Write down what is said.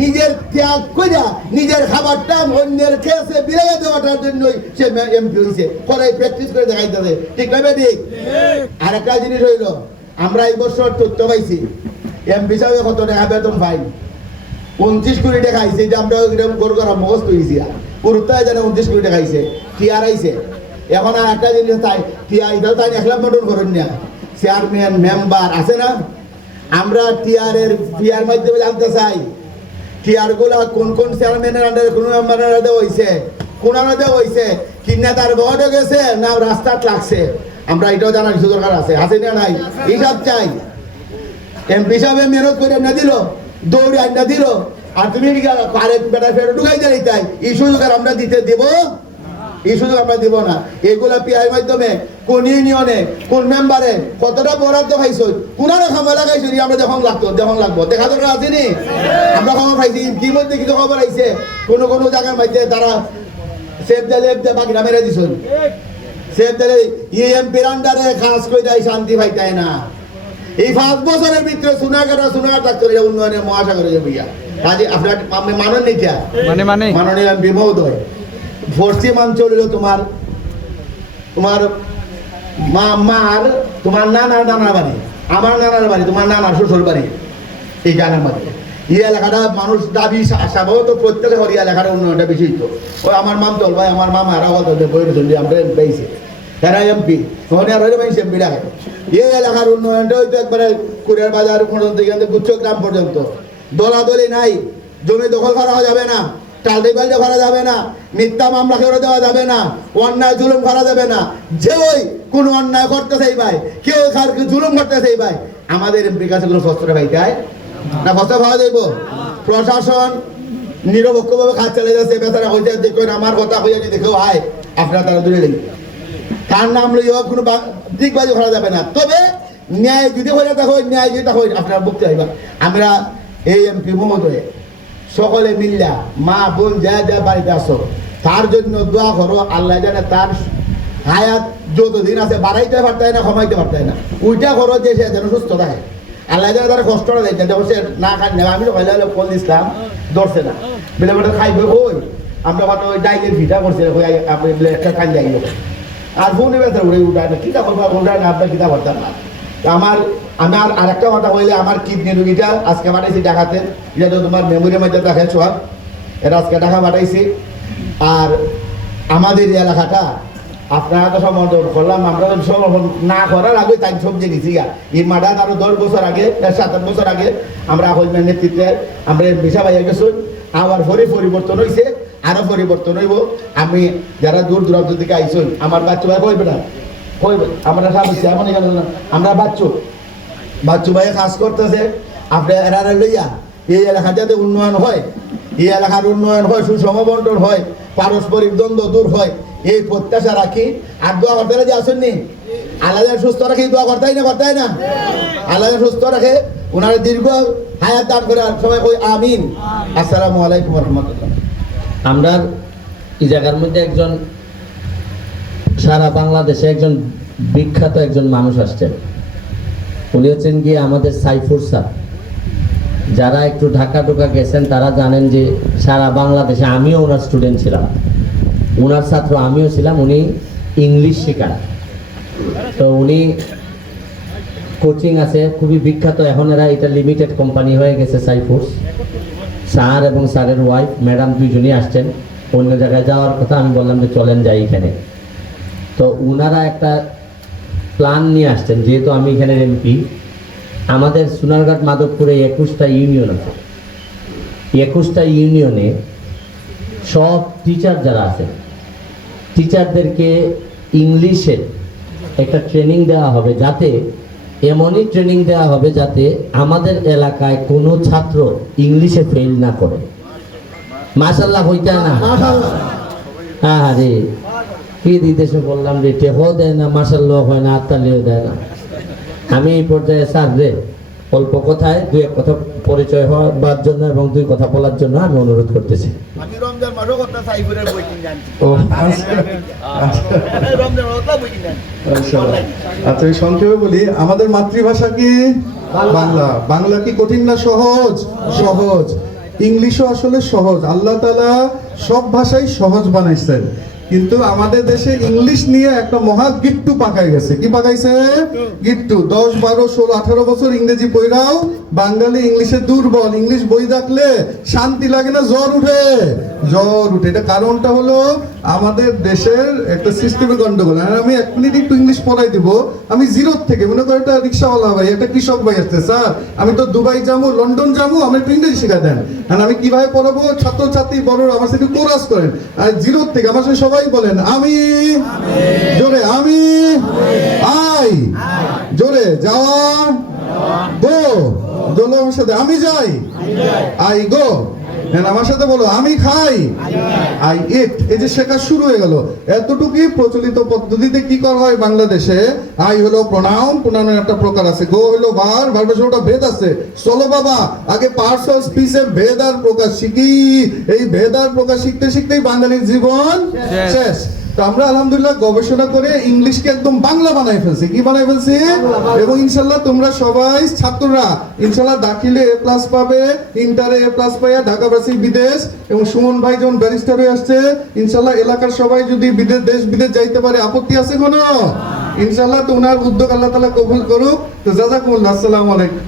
নিজের ত্যাগ কইরা নিজের খাবারটা অন্যের খেয়েছে বিলাই দেওয়াটার জন্যই সে এমপি হয়েছে পরে প্র্যাকটিস করে দেখাইতেছে ঠিক না ঠিক। আর একটা জিনিস হইল আমরা এই বছর তথ্য পাইছি এমপি সাহেব কত টাকা বেতন পাই উনত্রিশ কোটি টাকা আইছে এটা আমরা এরকম গরু করা মুখস্থ হয়েছি পুরুত্তায় জানে উনত্রিশ কোটি টাকা আইছে টিআর আইছে। এখন আর একটা জিনিস তাই টিআর এটাও তাই এক লাখ মটন করেন না। চেয়ারম্যান মেম্বার আছে না? আমরা টিআর এর টিআর মাধ্যমে জানতে চাই কোন কোন চেয়ারম্যানের আন্ডারে কোন কোন কিনা তার গেছে না রাস্তা লাগছে? আমরা এটাও জানার কিছু দরকার আছে। আছে না নাই? এইসব চাই। এমপি সাহেব মেহনত করে না দিল, দৌড়ে আন্ডা দিল। আর তুমি বেটা ফেরত ঢুকাই দিলে তাই? এই সুযোগ আমরা দিতে দেব এই সুযোগ আমরা দিব না। এগুলা পিআই মাধ্যমে কোন ইউনিয়নে কোন মেম্বারে কতটা বরাদ্দ পাইছো? কোনারে খামা লাগাইছো? আমরা যখন লাগতো যখন লাগবো। দেখা দরকার আছে নি? আমরা খবর পাইছি ইতিমধ্যে কিছু খবর আইছে। কোন কোন জায়গার মধ্যে তারা সেফ দে লেফ দে বাকিরা মেরে সেফ দে ইএমপির আন্ডারে খাস কই দেয় শান্তি পাইতায় না। এই পাঁচ বছরের ভিতরে সোনাগাটা সোনাগার ডাক্তার উন্নয়নের মহাসাগরে যাবে ইয়া কাজে আপনার আপনি মানন নিটা মানে মানে? মাননীয় মহোদয়। পশ্চিমাঞ্চল হলো তোমার তোমার মা, মার, তোমার নানার নানার বাড়ি, আমার নানার বাড়ি, তোমার নানার শ্বশুর বাড়ি, এই গানের মধ্যে এই এলাকাটা মানুষ দাবি স্বাভাবিক প্রত্যেকের ঘর এই এলাকার উন্নয়নটা বেশি হইতো। ওই আমার মাম চল ভাই, আমার মামা আর আওয়াজ বই চলি আমরা পেয়েছি তারা এমপি তখন আর হইলে মানুষ এমপি ডাকে এই এলাকার উন্নয়নটা হইতো একবারে কুরিয়ার বাজার পর্যন্ত গুচ্ছ গ্রাম পর্যন্ত। দলাদলি নাই, জমি দখল করা যাবে না। টালডি বালডি করা যাবে না, মিথ্যা মামলা করে দেওয়া যাবে না, অন্যায় জুলুম করা যাবে না। যে ওই কোনো অন্যায় করতে চাই ভাই, কেউ কার জুলুম করতে চাই ভাই, আমাদের এমপির কাছে কোনো ফসরা ভাই, তাই? না ফসরা পাওয়া যাইব? প্রশাসন নিরপেক্ষভাবে কাজ চালে যাচ্ছে, বেচারা হইতে দেখবেন আমার কথা হইয়া যদি দেখেও হায় আপনারা তারা দূরে নেই তার নাম লইয়া কোনো দিকবাজি করা যাবে না। তবে ন্যায় যদি হয়ে থাকে ন্যায় যদি হয়, আপনারা বুঝতে চাইবা আমরা এই এমপি মহোদয় সকলে মিল্লা, মা বোন যা যা বাড়িতে আসো তার জন্য দোয়া করো, আল্লাহ জানে তার হায়াত যতদিন আছে, বাড়াইতে পারতায় না, কমাইতে পারতায় না। ওইটা করো যে সে যেন সুস্থ থাকে। আল্লাহ জানে তার কষ্টটা দেয় যেমন সে না খান না, আমি কইলে হলে ফল দিছিলাম, ধরছে না। বেলে বেটা খাইবে ওই আমরা হয়তো ওই ডাইলের ভিটা করছে একটা খান যাই আর ফোনে উড়ে উঠায় না কিতা করব উঠায় না, আপনার কিতা করতাম না। তো আমার আর আরেকটা কথা হইলে আমার কিডনি রুগীটা আজকে পাঠাইছি দেখাতে এটা তো তোমার মেমোরির মধ্যে সব এটা আজকে টাকা পাঠাইছি। আর আমাদের এলাকাটা, আপনারা তো সমর্থন করলাম আমরা তো সমর্থন না করার আগে তাই সবজি নিছি গা। এই মাডাত আরও দশ বছর আগে সাত, আট বছর আগে আমরা হইমের নেতৃত্বে আমরা বিশা ভাইয়া গেছি। আবার পরে পরিবর্তন হয়েছে আরও পরিবর্তন হইব। আমি যারা দূর দূরান্ত থেকে আইসুন, আমার বাচ্চা ভাই কইবে না? কইবে, আমরা সব এমন আমরা বাচ্চু বাচ্চু ভাই কাজ করতেছে। আপনি এরা লইয়া এই এলাকা যাতে উন্নয়ন হয় এই এলাকার উন্নয়ন হয় সুষম বন্টন হয় পারস্পরিক দ্বন্দ্ব দূর হয় এই প্রত্যাশা রাখি। আর দোয়া করতে যে আসেননি আল্লাহ যেন সুস্থ রাখি দোয়া করতেই না করতেই না? আল্লাহ যেন সুস্থ রাখে ওনার দীর্ঘ হায়াত দান করে আর সবাই কই আমিন। আসসালামু আলাইকুম রহমতুল্লাহ। আমরা এই জায়গার মধ্যে একজন সারা বাংলাদেশে একজন বিখ্যাত একজন মানুষ আসছেন। উনি হচ্ছেন গিয়ে আমাদের সাইফুর স্যার। যারা একটু ঢাকা ঢোকা গেছেন, তারা জানেন যে সারা বাংলাদেশে আমিও ওনার স্টুডেন্ট ছিলাম। ওনার ছাত্র আমিও ছিলাম, উনি ইংলিশ শেখান। তো উনি কোচিং আছে, খুবই বিখ্যাত। এখন এরা এটা লিমিটেড কোম্পানি হয়ে গেছে সাইফুরস স্যার এবং স্যারের ওয়াইফ ম্যাডাম দুইজনই আসছেন। অন্য জায়গায় যাওয়ার কথা আমি বললাম যে চলেন যাই এখানে। তো উনারা একটা প্ল্যান নিয়ে আসছেন যেহেতু আমি এখানের এমপি আমাদের সোনারঘাট মাধবপুরে একুশটা ইউনিয়ন আছে। একুশটা ইউনিয়নে সব টিচার যারা আছে টিচারদেরকে ইংলিশে একটা ট্রেনিং দেওয়া হবে যাতে এমনই ট্রেনিং দেওয়া হবে যাতে আমাদের এলাকায় কোনো ছাত্র ইংলিশে ফেল না করে। মাশাল্লাহ হইতা না? মাশাআল্লাহ। আরে কি দিতেছে বললাম যে টেহ দেয় না মাসাল্লাহ হয় না আত্মালিও দেয় না। আমি এই পর্যায়ে স্যার রে অল্প কথায় দুই এক কথা পরিচয় হওয়ার জন্য এবং দুই কথা বলার জন্য আমি অনুরোধ করতেছি। আচ্ছা সংক্ষেপে বলি আমাদের মাতৃভাষা কি? বাংলা। বাংলা কি কঠিন না সহজ? সহজ। ইংলিশও আসলে সহজ। আল্লাহ তাআলা সব ভাষাই সহজ বানাইছেন। কিন্তু আমাদের দেশে ইংলিশ নিয়ে একটা মহা গিট্টু পাকাই গেছে। কি পাকাইছে? গিট্টু। দশ, বারো, ষোলো, আঠারো বছর ইংরেজি বইরাও বাঙালি ইংলিশে দুর্বল। ইংলিশ বই দেখলে শান্তি লাগে না, জ্বর উঠে। জ্বর উঠে। এটা কারণটা হলো আমাদের দেশের একটা সিস্টেমে গন্ডগোল। আর আমি এক মিনিট একটু ইংলিশ পড়াই দিব। আমি জিরোর থেকে, মনে করো একটা রিক্সাওয়ালা ভাই, একটা কৃষক ভাই আসছে, স্যার, আমি তো দুবাই যাব, লন্ডন যাব আমি একটু ইংরেজি শেখা দেন। আর আমি কীভাবে পড়াবো? ছাত্রছাত্রী বড় আমার সাথে কোরাস করেন। আর জিরোর থেকে আমার সাথে সবাই বলেন, আমি। জোরে, আমি। আই। জোরে, যাওয়া। গো। জোলো আমার সাথে আমি যাই। I go. হ্যাঁ আমার সাথে বলো আমি খাই? I eat. এই যে শেখা শুরু হয়ে গেল। এতটুকুই প্রচলিত পদ্ধতিতে কি করা হয় বাংলাদেশে? আই হলো প্রোনাউন প্রোনাউনের একটা প্রকার আছে। গো হলো ভার ভার্বের ভেদ আছে। চলো বাবা আগে পার্টস অফ স্পিচের ভেদ আর প্রকাশ শিখি। এই ভেদ আর প্রকাশ শিখতে শিখতেই বাঙালির জীবন শেষ। তো আমরা আলহামদুলিল্লাহ গবেষণা করে ইংলিশকে একদম বাংলা বানাই ফেলছি। কি বানাই ফেলছি? এবং ইনশাল্লাহ তোমরা সবাই ছাত্ররা ইনশাল্লাহ দাখিলে এ প্লাস পাবে ইন্টারে এ প্লাস পাইয়া ঢাকা বাসি বিদেশ। এবং সুমন ভাই যখন ব্যারিস্টার হয়ে আসছে, ইনশাল্লাহ এলাকার সবাই যদি বিদেশ, দেশ বিদেশ যাইতে পারে, আপত্তি আছে কোনো? ইনশাল্লাহ তো উদ্যোগ আল্লাহ তালা কবুল করুক। তো জাজাকুমুল্লাহ, আসসালামু আলাইকুম।